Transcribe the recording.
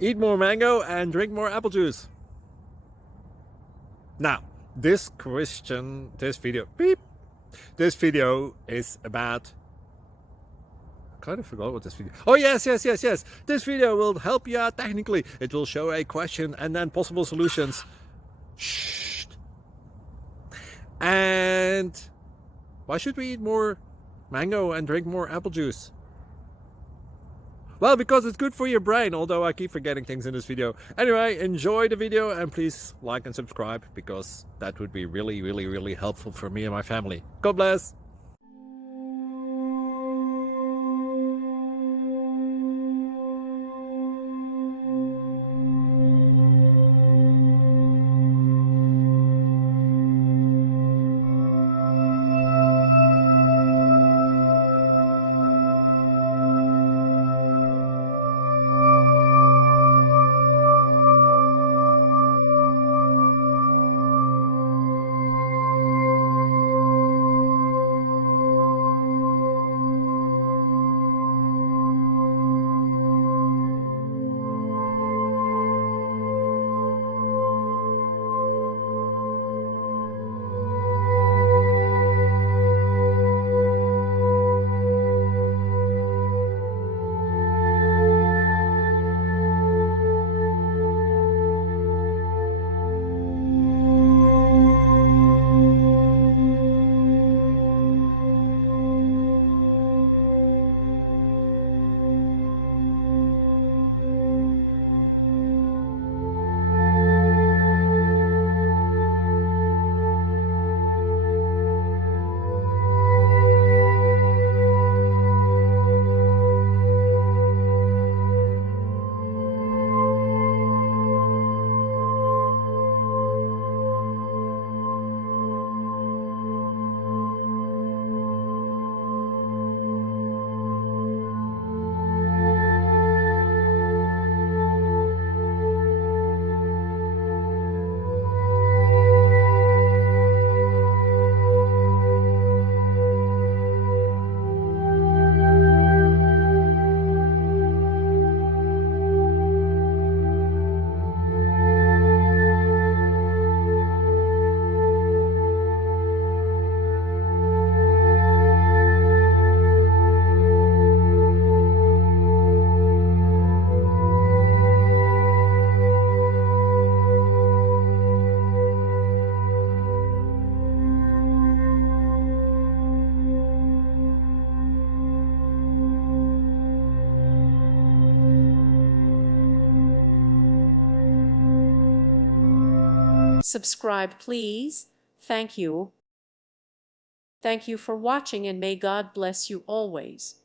Eat more mango and drink more apple juice. Now, this video is about, I kind of forgot what this video. Oh, yes. This video will help you out technically. It will show a question and then possible solutions. Shh. And why should we eat more mango and drink more apple juice? Well, because it's good for your brain, although I keep forgetting things in this video. Anyway, enjoy the video and please like and subscribe, because that would be really helpful for me and my family. God bless! Subscribe, please. Thank you. Thank you for watching, and may God bless you always.